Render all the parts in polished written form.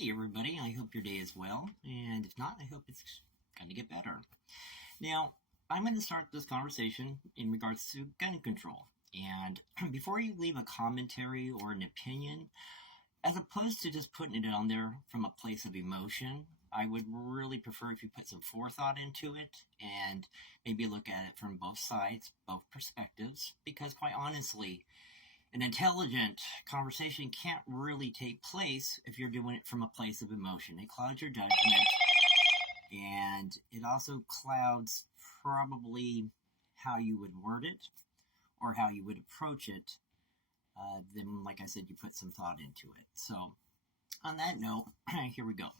Hey everybody, I hope your day is well, and if not, I hope it's going to get better. Now, I'm going to start this conversation in regards to gun control. And before you leave a commentary or an opinion, as opposed to just putting it on there from a place of emotion, I would really prefer if you put some forethought into it and maybe look at it from both sides, both perspectives, because quite honestly, an intelligent conversation can't really take place if you're doing it from a place of emotion. It clouds your judgment, and it also clouds probably how you would word it or how you would approach it. Then, like I said, you put some thought into it. So, on that note, here we go.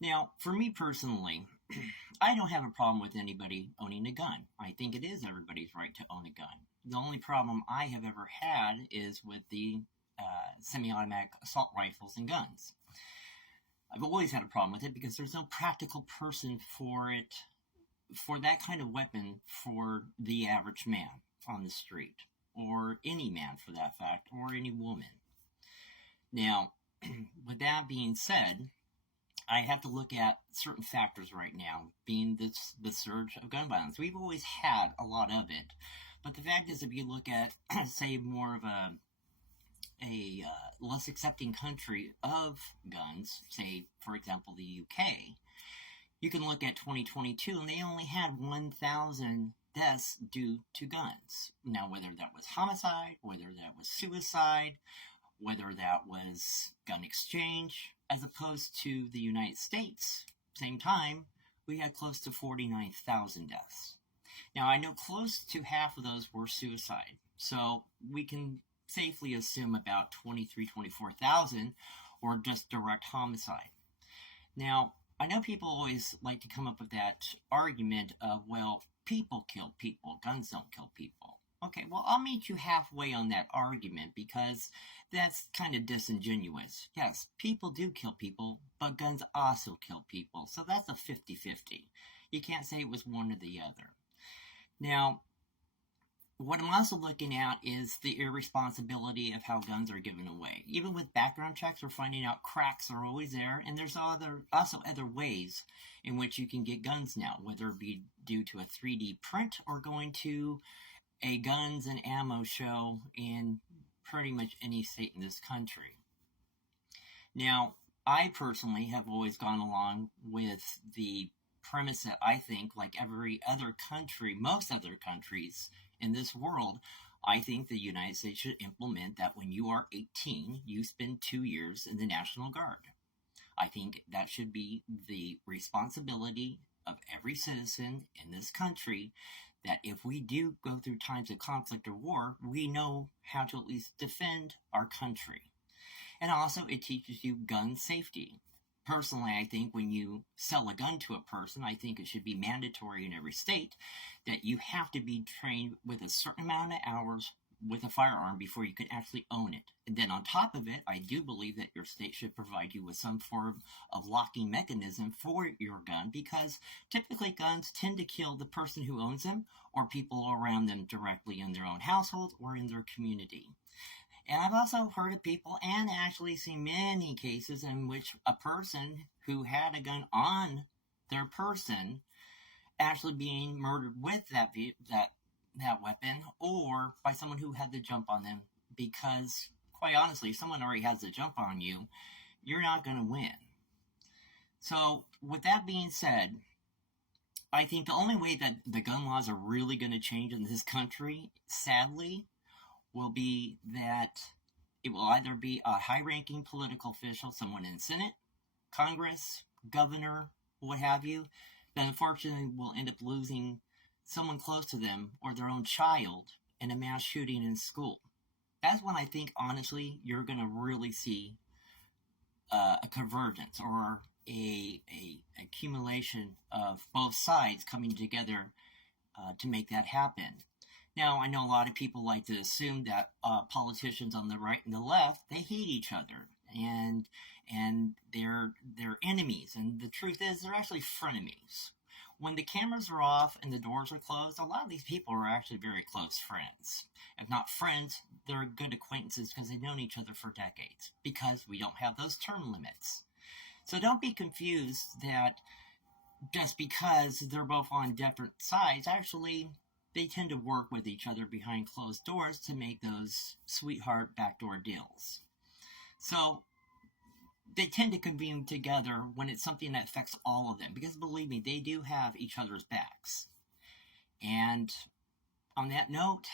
Now, for me personally, I don't have a problem with anybody owning a gun. I think it is everybody's right to own a gun. The only problem I have ever had is with the semi-automatic assault rifles and guns. I've always had a problem with it because there's no practical person for it, for that kind of weapon for the average man on the street, or any man for that fact, or any woman. Now, with that being said, I have to look at certain factors right now, being the surge of gun violence. We've always had a lot of it, but the fact is, if you look at, say, more of a less accepting country of guns, say, for example, the UK, you can look at 2022, and they only had 1,000 deaths due to guns. Now, whether that was homicide, whether that was suicide, whether that was gun exchange, as opposed to the United States, same time, we had close to 49,000 deaths. Now, I know close to half of those were suicide, so we can safely assume about 24,000 were just direct homicide. Now, I know people always like to come up with that argument of, well, people kill people, guns don't kill people. Okay, well, I'll meet you halfway on that argument because that's kind of disingenuous. Yes, people do kill people, but guns also kill people. So that's a 50-50. You can't say it was one or the other. Now, what I'm also looking at is the irresponsibility of how guns are given away. Even with background checks, we're finding out cracks are always there, and there's also other ways in which you can get guns now, whether it be due to a 3D print or going to a guns and ammo show in pretty much any state in this country. Now, I personally have always gone along with the premise that I think, like every other country, most other countries in this world, I think the United States should implement that when you are 18, you spend 2 years in the National Guard. I think that should be the responsibility of every citizen in this country, that if we do go through times of conflict or war, we know how to at least defend our country. And also, it teaches you gun safety. Personally, I think when you sell a gun to a person, I think it should be mandatory in every state that you have to be trained with a certain amount of hours with a firearm before you can actually own it. And then on top of it, I do believe that your state should provide you with some form of locking mechanism for your gun, because typically guns tend to kill the person who owns them or people around them directly in their own household or in their community. And I've also heard of people and actually seen many cases in which a person who had a gun on their person actually being murdered with that weapon, or by someone who had the jump on them, because quite honestly, if someone already has the jump on you, you're not going to win. So with that being said, I think the only way that the gun laws are really going to change in this country, sadly, will be that it will either be a high-ranking political official, someone in the Senate, Congress, governor, what have you, that unfortunately will end up losing someone close to them or their own child in a mass shooting in school. That's when I think, honestly, you're going to really see a convergence or a accumulation of both sides coming together to make that happen. Now, I know a lot of people like to assume that politicians on the right and the left, they hate each other and they're enemies. And the truth is, they're actually frenemies. when the cameras are off and the doors are closed, a lot of these people are actually very close friends. If not friends, they're good acquaintances because they've known each other for decades, because we don't have those term limits. So don't be confused that just because they're both on different sides, actually, they tend to work with each other behind closed doors to make those sweetheart backdoor deals. So they tend to convene together when it's something that affects all of them, because believe me, they do have each other's backs. And on that note,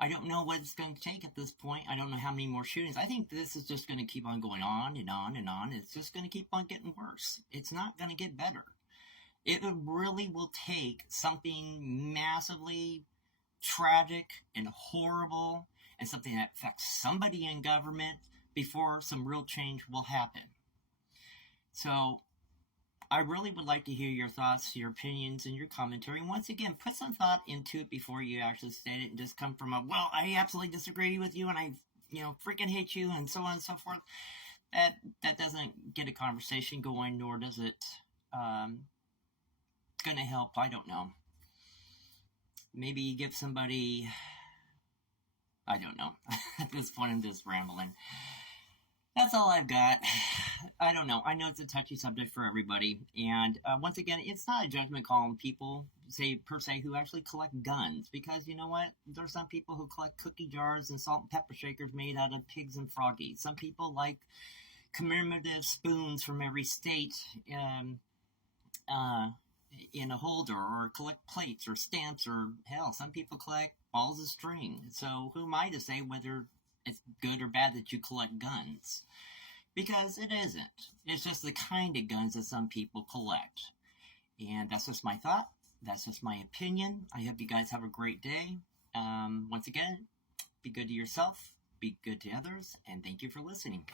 I don't know what it's going to take at this point. I don't know how many more shootings. I think this is just going to keep on going on and on and on. It's just going to keep on getting worse. It's not going to get better. It really will take something massively tragic and horrible and something that affects somebody in government before some real change will happen. So I really would like to hear your thoughts, your opinions, and your commentary. And once again, put some thought into it before you actually state it and just come from a, well, I absolutely disagree with you and I, freaking hate you and so on and so forth. That doesn't get a conversation going, nor does it going to help. I don't know. Maybe give somebody, I don't know. At this point, I'm just rambling. That's all I've got. I don't know. I know it's a touchy subject for everybody. And once again, it's not a judgment call on people, per se, who actually collect guns. Because you know what? There's some people who collect cookie jars and salt and pepper shakers made out of pigs and froggies. Some people like commemorative spoons from every state in a holder, or collect plates or stamps, or hell, some people collect balls of string. So who am I to say whether it's good or bad that you collect guns? Because it isn't. It's just the kind of guns that some people collect. And that's just my thought. That's just my opinion. I hope you guys have a great day. Once again, be good to yourself, be good to others, and thank you for listening.